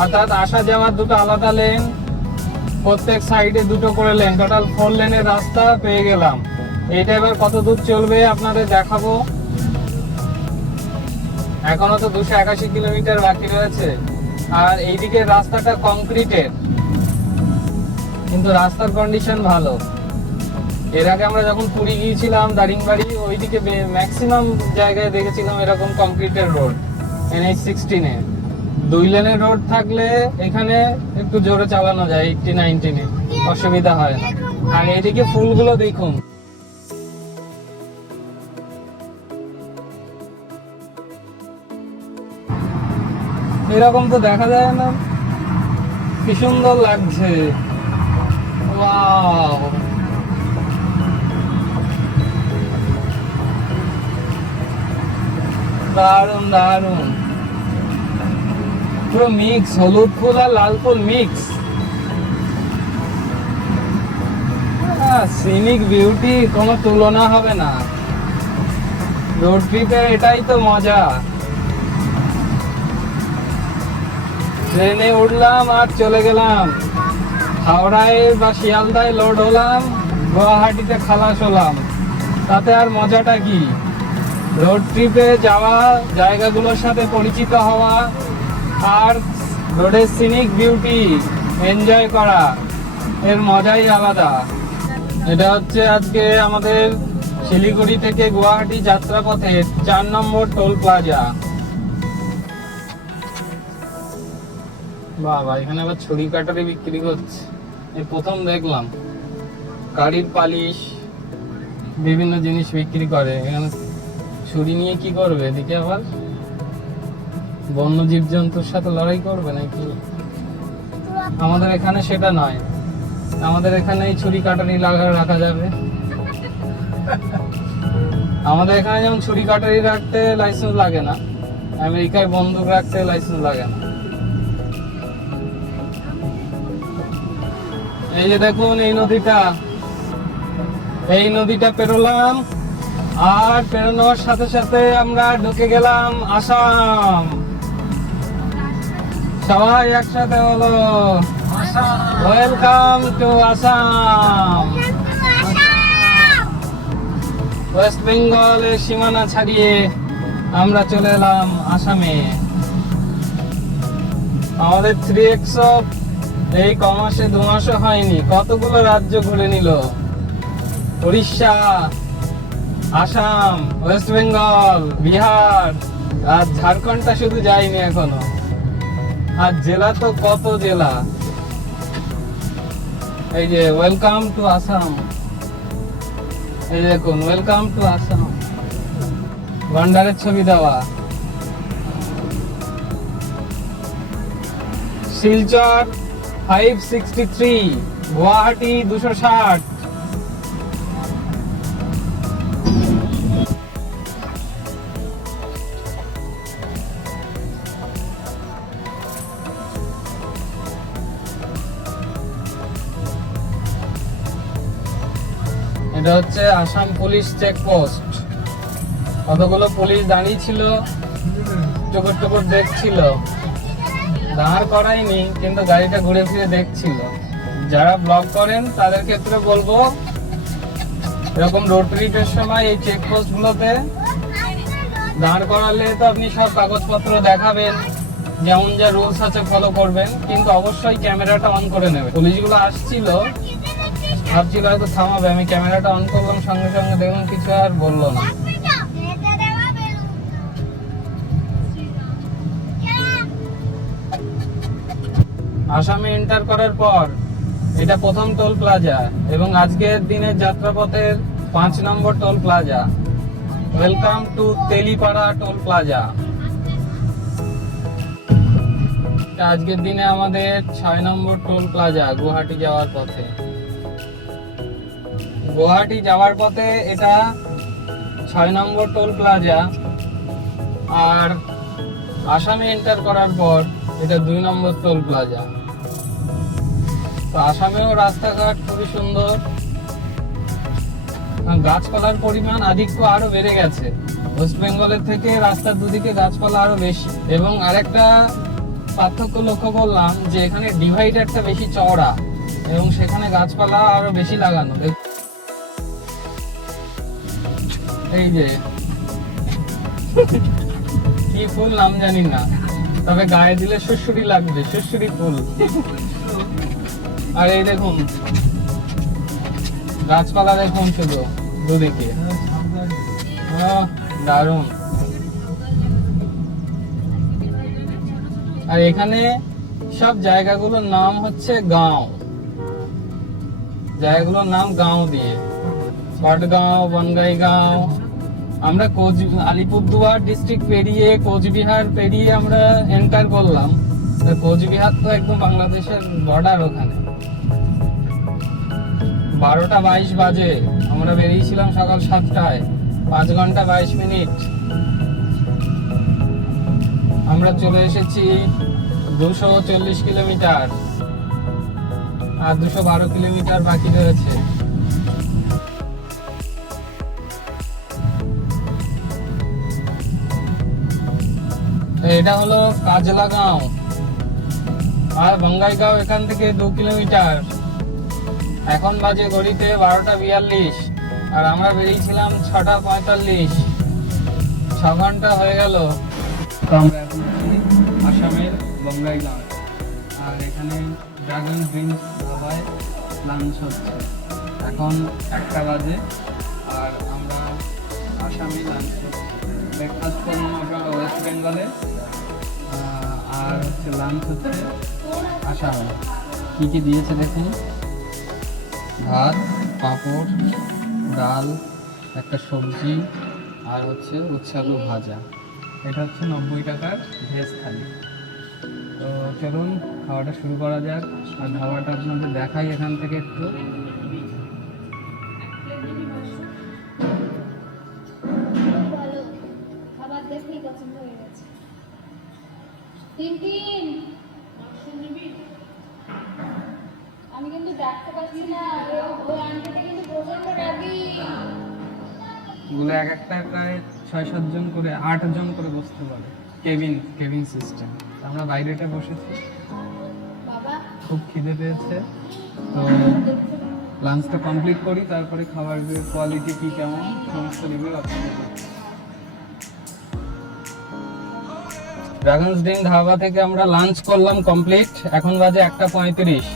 অর্থাৎ আসা যাওয়ার দুটো আলাদা লেন, প্রত্যেক সাইডে দুটো করে লেন, টোটাল 4 লেনের রাস্তা পেয়ে গেলাম। এইটা এবার কত দূর চলবে আপনাদের দেখাবো। এখনো তো 281 কিলোমিটার বাকি রয়েছে। আর এইদিকে রাস্তাটা কংক্রিটের, কিন্তু রাস্তার কন্ডিশন ভালো। এর আগে আমরা যখন পুরী গিয়েছিলাম, দারিংবাড়ি, ওইদিকে ম্যাক্সিমাম জায়গায় দেখেছিলাম এরকম কংক্রিটের রোড। NH 16-এ 2 লেনের রোড থাকলে এখানে একটু জোরে চালানো যায়, 80-90-এ অসুবিধা হয় না। আর এইদিকে ফুলগুলো দেখুন, এরকম তো দেখা যায় না, কি সুন্দর লাগছে। ওয়াও, দারুন দারুন, পুরো মিক্স, হলুদ ফুল আর লাল ফুল মিক্স। সিনিক বিউটি কোনো তুলনা হবে না। রোড ট্রিপে এটাই তো মজা। ট্রেনে উঠলাম আর চলে গেলাম, হাওড়ায় বা শিয়ালদায় লোড হলাম, গুয়াহাটিতে খালাস হলাম। তাতে আর মজাটা কি? রোড ট্রিপে যাওয়া, জায়গাগুলোর সাথে পরিচিত হওয়া, আর রোডের সিনিক বিউটি এনজয় করা, এর মজাই আলাদা। এটা হচ্ছে আজকে আমাদের শিলিগুড়ি থেকে গুয়াহাটি যাত্রাপথের 4 নম্বর টোল প্লাজা। বাবা, এখানে আবার ছুরি কাটারি বিক্রি করছে, এই প্রথম দেখলাম। গাড়ির পালিশ, বিভিন্ন জিনিস বিক্রি করে এখানে। ছুরি নিয়ে কি করবে? এদিকে আবার বন্য জীবজন্তুর সাথে লড়াই করবে নাকি? আমাদের এখানে সেটা নয়, আমাদের এখানে এই ছুরি কাটারি রাখা যাবে। আমাদের এখানে যেমন ছুরি কাটারি রাখতে লাইসেন্স লাগে না, আমেরিকায় বন্দুক রাখতে লাইসেন্স লাগে না। এই যে দেখুন এই নদীটা, এই নদীটা পেরোলাম, আর পেরোনোর সাথে সাথে আমরা ঢুকে গেলাম আসাম। সবাই একসাথে হলো, ওয়েলকাম টু আসাম। ওয়েস্ট বেঙ্গলের সীমানা ছাড়িয়ে আমরা চলে এলাম আসামে। আমাদের 3x এই কমাসে 2 মাসও হয়নি, কতগুলো রাজ্য ঘুরে নিল। উড়িষ্যা, আসাম, ওয়েস্ট বেঙ্গল, বিহার, আর ঝাড়খণ্ডটা শুধু যায়নি এখনো। আর জেলা তো কত জেলা। এই যে ওয়েলকাম টু আসাম, এই দেখুন ওয়েলকাম টু আসাম, গন্ডারের ছবি দেওয়া। শিলচর 563, গুয়াহাটি 260, এটা হচ্ছে আসাম পুলিশ চেকপোস্ট। কতগুলো পুলিশ দাঁড়িয়ে ছিল, টুকুর টুকুর দেখছিল, দাঁড় করায়নি কিন্তু গাড়িটা ঘুরে ফিরে দেখছিল। যারা ব্লগ করেন তাদের ক্ষেত্রে বলবো, এরকম রোড ট্রিপের সময় এই চেকপোস্ট গুলোতে দাঁড় করালে তো আপনি সব কাগজপত্র দেখাবেন, যেমন যা রুলস আছে ফলো করবেন, কিন্তু অবশ্যই ক্যামেরাটা অন করে নেবেন। পুলিশগুলো আসছিল, ভাবছিল হয়তো থামাবে, আমি ক্যামেরাটা অন করলাম, সঙ্গে সঙ্গে দেখলাম কিছু আর বললো না। আসামে এন্টার করার পর এটা প্রথম টোল প্লাজা এবং আজকের দিনের যাত্রাপথের 5 নম্বর toll plaza. Welcome to Telipara toll plaza. আজকের দিনে আমাদের 6 নম্বর টোল প্লাজা গুয়াহাটি যাওয়ার পথে। গুয়াহাটি যাওয়ার পথে এটা 6 নম্বর টোল প্লাজা, আর আসামে এন্টার করার পর এটা 2 নম্বর টোল প্লাজা। তো আসামেও রাস্তাঘাট খুবই সুন্দর, গাছপালার পরিমাণ আধিক্য আরো বেড়ে গেছে। ওয়েস্ট বেঙ্গলের থেকে রাস্তার দুদিকে গাছপালা আরো বেশি, এবং আরেকটা পার্থক্য লক্ষ্য করলাম যে এখানে ডিভাইডারটা বেশি চওড়া এবং সেখানে গাছপালা আরো বেশি লাগানো। এই যে কি ফুল নাম জানি না, তবে গায়ে দিলে সুড়সুড়ি লাগবে, সুড়সুড়ি ফুল। আর এই দেখুন গাছপালা দেখুন শুধু দুদিকে, দারুণ। আর এখানে সব জায়গাগুলোর নাম হচ্ছে গাঁও, জায়গাগুলোর নাম গাঁও দিয়ে, পাটগাঁও, বনগাইগাঁও। আমরা আলিপুরদুয়ার ডিস্ট্রিক্ট পেরিয়ে কোচবিহার পেরিয়ে আমরা এন্টার করলাম। কোচবিহার তো একদম বাংলাদেশের বর্ডার, ওখানে 12টা 22 বাজে, আমরা বেরিয়েছিলাম সকাল 7টায়, 5 ঘন্টা 22 মিনিট। আমরা চলে এসেছি 240 কিলোমিটার, আর 212 কিলোমিটার বাকি রয়েছে। এটা হলো কাজলা গাঁও, আর বঙ্গাইগাঁও এখান থেকে 2 কিলোমিটার। এখন বাজে ঘড়িতে 12টা 42, আর আমরা বেরিয়েছিলাম 6টা 45, 6 ঘন্টা হয়ে গেল। তো আমরা এখন আছি আসামের বঙ্গাইগাঁও, আর এখানে ড্রাগন ড্রিঙ্কস ধাবায় লাঞ্চ হচ্ছে। এখন 1টা বাজে, আর আমরা আসামে লাঞ্চ করছি। ব্রেকফাস্ট করলাম আমরা ওয়েস্ট বেঙ্গলে, আর হচ্ছে লাঞ্চ হচ্ছে আসামে। কী কী দিয়েছে দেখুন, ভাত, পাঁপড়, ডাল, একটা সবজি, আর হচ্ছে উচ্ছে আলু ভাজা। এটা হচ্ছে 90 টাকার ভেজ থালি। তো চলুন খাওয়াটা শুরু করা যাক, আর খাওয়াটা আপনাদের দেখাই এখান থেকে একটু। খাবার দেখেই পছন্দ হয়ে গেছে। টিনটিন, আমি কিন্তু ডাকতে পারছি না, ওই আন্টিটা কিন্তু প্রচন্ড রাগী। এগুলো এক একটা প্রায় 6-7 জন করে, 8 জন করে বসতে পারে, কেবিন সিস্টেম। আমরা বাইরেটা বসেছি, বাবা খুব খিদে পেয়েছে। তো লাঞ্চটা কমপ্লিট করি, তারপরে খাবারের কোয়ালিটি কি কেমন সমস্ত রিভিউ আপনাদের। ড্রাগনস ডেন ধাবা থেকে আমরা লাঞ্চ করলাম কমপ্লিট। এখন বাজে 1টা 35,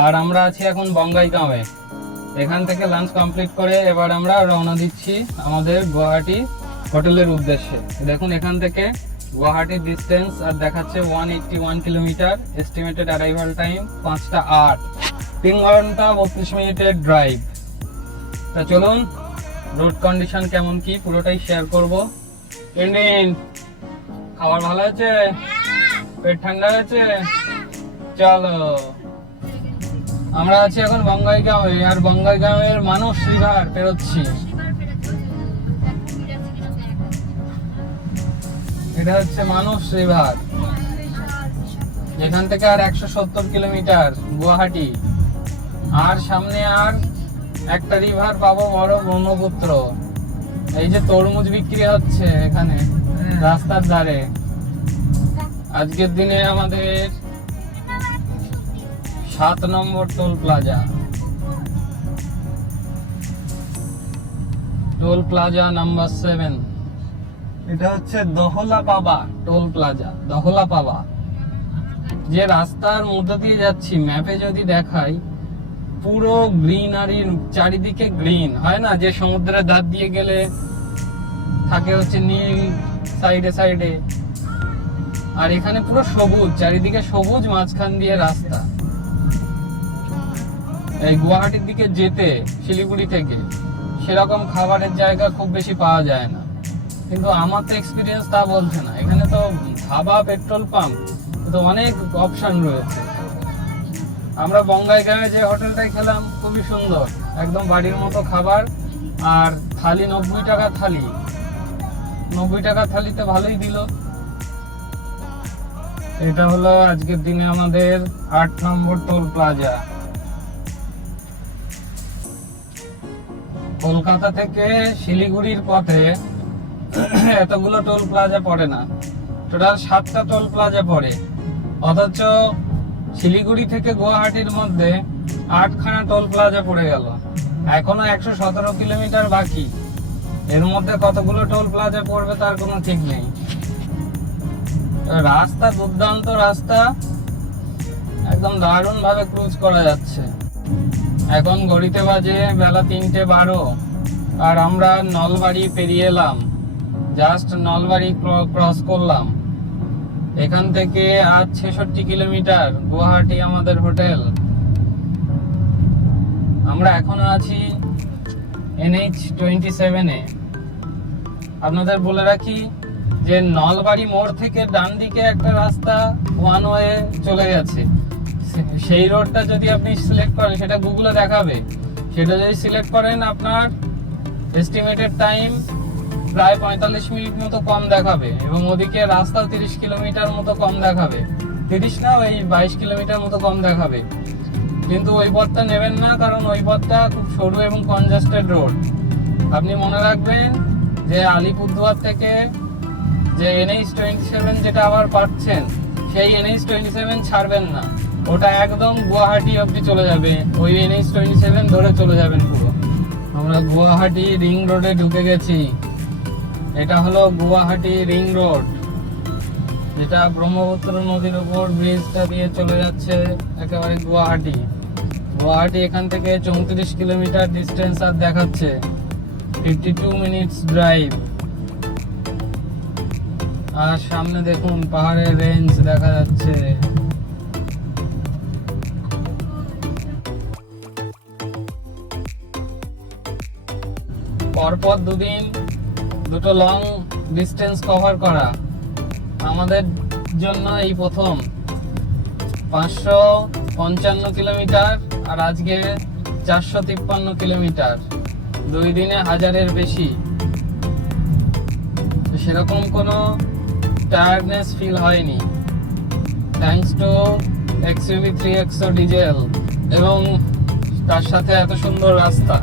আর আমরা আছি এখন বঙ্গাইগাঁওয়ে। এখান থেকে লাঞ্চ কমপ্লিট করে এবার আমরা রওনা দিচ্ছি আমাদের গুয়াহাটি হোটেলের উদ্দেশ্যে। দেখুন এখান থেকে গুয়াহাটির ডিস্টেন্স আর দেখাচ্ছে 181 কিলোমিটার, এস্টিমেটেড অ্যারাইভাল টাইম 5টা 8, 3 ঘন্টা 32 মিনিটের ড্রাইভ। তা চলুন রোড কন্ডিশন কেমন কি পুরোটাই শেয়ার করব। ইন্ডিন খাবার ভালো আছে, পেট ঠান্ডা আছে, চলো। আমরা আছি এখন বঙ্গাইগাঁওয়ে, আর বঙ্গাইগাঁওয়ের মানস রিভার পেরোচ্ছি। এটা হচ্ছে মানস রিভার, এখান থেকে আর 170 কিলোমিটার গুয়াহাটি, আর সামনে আর একটা রিভার পাবো বড়, ব্রহ্মপুত্র। এই যে তরমুজ বিক্রি হচ্ছে এখানে রাস্তার ধারে। আজকের দিনে আমাদের 7 নম্বর toll plaza, toll plaza number 7। এটা হচ্ছে দহলা পাবা টোল প্লাজা, দহলা পাবা। যে রাস্তার মধ্যে দিয়ে যাচ্ছি, ম্যাপে যদি দেখাই, পুরো গ্রিনারির চারিদিকে গ্রিন হয় না, যে সমুদ্রের ধার দিয়ে গেলে থাকে হচ্ছে নীল সাইডে সাইডে, আর এখানে পুরো সবুজ, চারিদিকে সবুজ, মাঝখান দিয়ে রাস্তা। এই গুয়াহাটির দিকে যেতে শিলিগুড়ি থেকে সেরকম খাবারের জায়গা খুব বেশি পাওয়া যায় না, কিন্তু আমার তো এক্সপিরিয়েন্স তা বলছে না। এখানে তো ধাবা, পেট্রোল পাম্প, তো অনেক অপশন রয়েছে। আমরা বঙ্গাইগাঁওয়ে যে হোটেলটায় খেলাম, খুবই সুন্দর, একদম বাড়ির মতো খাবার। আর থালি 90 টাকা থালি, 90 টাকা থালিতে ভালোই দিল। এটা হলো আজকের দিনে আমাদের 8 নম্বর টোল প্লাজা। কলকাতা থেকে শিলিগুড়ির পথে এতগুলো টোল প্লাজা পড়ে না, টোটাল 7টা টোল প্লাজা পড়ে। অথচ শিলিগুড়ি থেকে গুয়াহাটির মধ্যে 8খানা টোল প্লাজা পড়ে গেল। এখনো 117 কিলোমিটার বাকি। এর মধ্যে কতগুলো টোল প্লাজা পড়বে তার কোনো ঠিক নেই। রাস্তা দুর্দান্ত রাস্তা, একদম দারুণ ভাবে ক্রুজ করা যাচ্ছে। এখন ঘড়িতে বাজে বেলা 3:12, আর আমরা নলবাড়ি পেরিয়ে এলাম। জাস্ট নলবাড়ি ক্রস করলাম। এখান থেকে আজ 66 কিলোমিটার গুয়াহাটি আমাদের হোটেল। আমরা এখনো আছি NH-27-এ। আপনাদের বলে রাখি যে নলবাড়ি মোড় থেকে ডান দিকে একটা রাস্তা ওয়ান ওয়ে চলে গেছে। সেই রোডটা যদি আপনি সিলেক্ট করেন, সেটা গুগলে দেখাবে, সেটা যদি সিলেক্ট করেন আপনার এস্টিমেটেড টাইম প্রায় 45 মিনিট মতো কম দেখাবে, এবং ওদিকে রাস্তাও 30 কিলোমিটার মতো কম দেখাবে। 30 না, ওই 22 কিলোমিটার মতো কম দেখাবে। কিন্তু ওই পথটা নেবেন না, কারণ ওই পথটা খুব সরু এবং কনজাস্টেড রোড। আপনি মনে রাখবেন যে আলিপুরদুয়ার থেকে যে NH-27 যেটা আবার পাচ্ছেন, সেই NH-27 ছাড়বেন না, ওটা একদম গুয়াহাটি অবধি চলে যাবে। ওই NH-27 ধরে চলে যাবেন পুরো। আমরা গুয়াহাটি রিং রোডে ঢুকে গেছি। এটা হলো গুয়াহাটি রিং রোড, যেটা ব্রহ্মপুত্র নদীর উপর ব্রিজটা দিয়ে চলে যাচ্ছে একেবারে গুয়াহাটি। গুয়াহাটি এখান থেকে 34 কিলোমিটার ডিস্টেন্স আর দেখাচ্ছে, 52 মিনিটস ড্রাইভ। আর সামনে দেখুন পাহাড়ের রেঞ্জ দেখা যাচ্ছে। পরপর দুদিন দুটো লং ডিস্টেন্স কভার করা আমাদের জন্য এই প্রথম। 555 কিলোমিটার আর আজকে 453 কিলোমিটার, 2 দিনে 1000-এর বেশি। সেরকম কোনো টায়ার্ডনেস ফিল হয়নি, thanks to XUV 3XO diesel, এবং তার সাথে এত সুন্দর রাস্তা।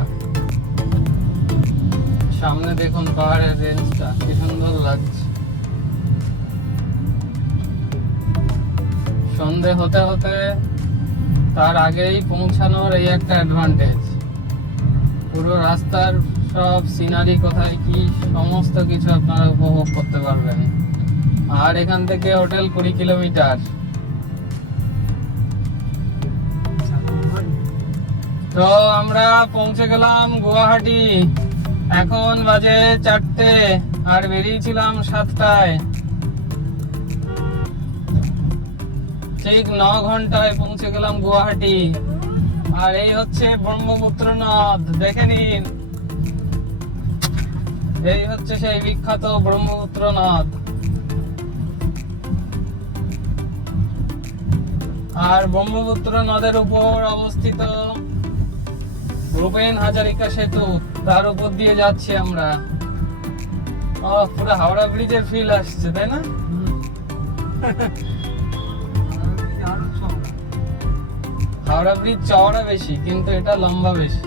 সামনে দেখুন পাহাড়ের রেঞ্জটা কি সুন্দর লাগছে। সন্ধে হতে হতে তার আগেই পৌঁছানোর এই একটা অ্যাডভান্টেজ। পুরো রাস্তার সব সিনারি কোথায় কি সমস্ত কিছু আপনারা উপভোগ করতে পারবেন। আর এখান থেকে হোটেল 20 কিলোমিটার। তো আমরা পৌঁছে গেলাম গুয়াহাটি। এখন বাজে 4টে, আর বেরিয়েছিলাম 7টায়। ঠিক 9 ঘন্টায় পৌঁছে গেলাম গুয়াহাটি। আর এই হচ্ছে ব্রহ্মপুত্র নদ, দেখে নিন। এই হচ্ছে সেই বিখ্যাত ব্রহ্মপুত্র নদ। আর ব্রহ্মপুত্র নদের উপর অবস্থিত ভূপেন হাজারিকা সেতু, তার উপর দিয়ে যাচ্ছি আমরা। পুরো হাওড়া ব্রিজের ফিল আসছে, তাই না? হাওড়া ব্রিজ চওড়া বেশি, কিন্তু এটা লম্বা বেশি।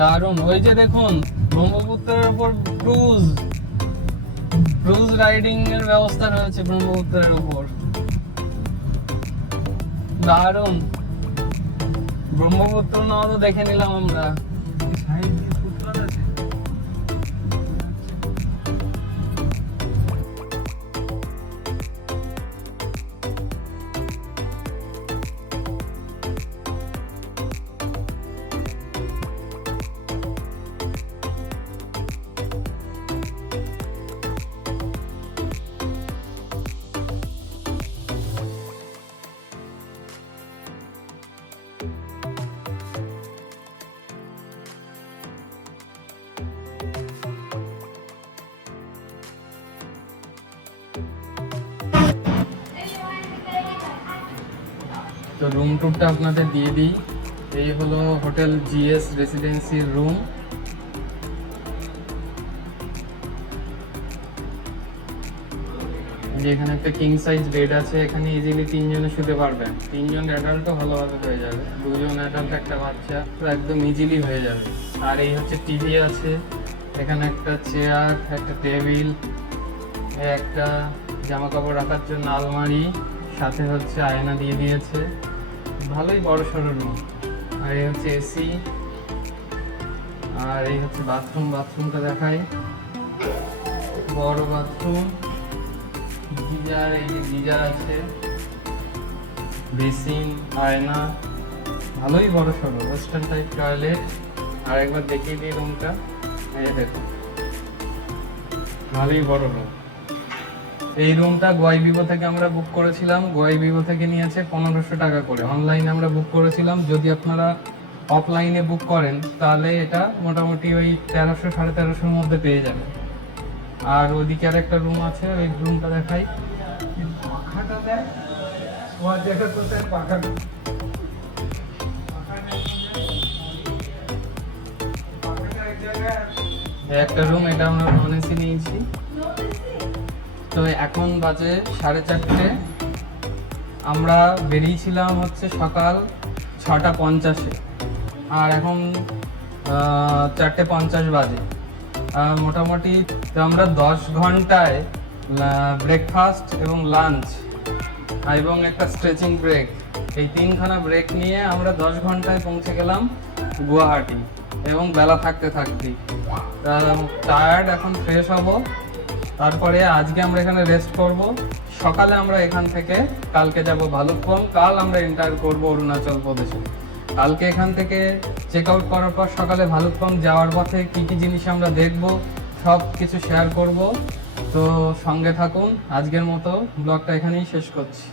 দারুণ। ওই যে দেখুন ব্রহ্মপুত্রের উপর ক্রুজ রাইডিং এর ব্যবস্থা রয়েছে ব্রহ্মপুত্রের উপর। দারুণ। ব্রহ্মপুত্র নাও তো দেখে নিলাম আমরা। তো রুম ট্যুরটা আপনাদের দিয়ে দিই। এই হলো হোটেল জিএস রেসিডেন্সির রুম। যেখানে একটা কিং সাইজ বেড আছে, এখানে ইজিলি 3 জনে শুতে পারবেন। 3 জন অ্যাডাল্টও ভালোভাবে হয়ে যাবে, 2 জন অ্যাডাল্ট একটা বাচ্চা তো একদম ইজিলি হয়ে যাবে। আর এই হচ্ছে টিভি আছে, এখানে একটা চেয়ার, একটা টেবিল, একটা জামা কাপড় রাখার জন্য আলমারি, সাথে হচ্ছে আয়না দিয়ে দিয়েছে। ভালোই বড় সড়ো রুম। আর এই হচ্ছে এসি, আর এই হচ্ছে বাথরুমটা দেখাই। বড় বাথরুম, গিজার, এই যে গিজার আছে, বেসিন, আয়না, ভালোই বড় সড়ো ওয়েস্টার্ন টাইপ টয়লেট। আর একবার দেখিয়ে দিই রুমটা। এই দেখো ভালোই বড় রুম। এই রুমটা গোয়াই ভিভো থেকে আমরা বুক করেছিলাম। গোয়াই ভিভো থেকে নিয়েছে 1500 টাকা করে। অনলাইনে আমরা বুক করেছিলাম। যদি আপনারা অফলাইনে বুক করেন তাহলে এটা মোটামুটি ওই 1300 1350-এর মধ্যে পেয়ে যাবেন। আর ওইদিকে আর একটা রুম আছে, ওই রুমটা দেখাই। পাখাটা দেখ, শোয়ার জায়গা কোথায়? পাখাটা একটা রুম, এটা আমরা নন এসি নিয়েছি। তো এখন বাজে 4:30। আমরা বেরিয়েছিলাম হচ্ছে সকাল 6:50-এ, আর এখন 4:50 বাজে। মোটামুটি আমরা 10 ঘন্টায় ব্রেকফাস্ট এবং লাঞ্চ এবং একটা স্ট্রেচিং ব্রেক, এই 3খানা ব্রেক নিয়ে আমরা 10 ঘন্টায় পৌঁছে গেলাম গুয়াহাটি। এবং বেলা থাকতে টায়ার্ড, এখন ফ্রেশ হব। তারপরে আজকে আমরা এখানে রেস্ট করব। সকালে আমরা এখান থেকে কালকে যাব ভালুকপং। কাল আমরা এন্টার করব অরুণাচল প্রদেশে। কালকে এখান থেকে চেক আউট করার পর সকালে ভালুকপং যাওয়ার পথে কী কী জিনিস আমরা দেখব সব কিছু শেয়ার করব। তো সঙ্গে থাকুন। আজকের মতো ব্লগটা এখানেই শেষ করছি।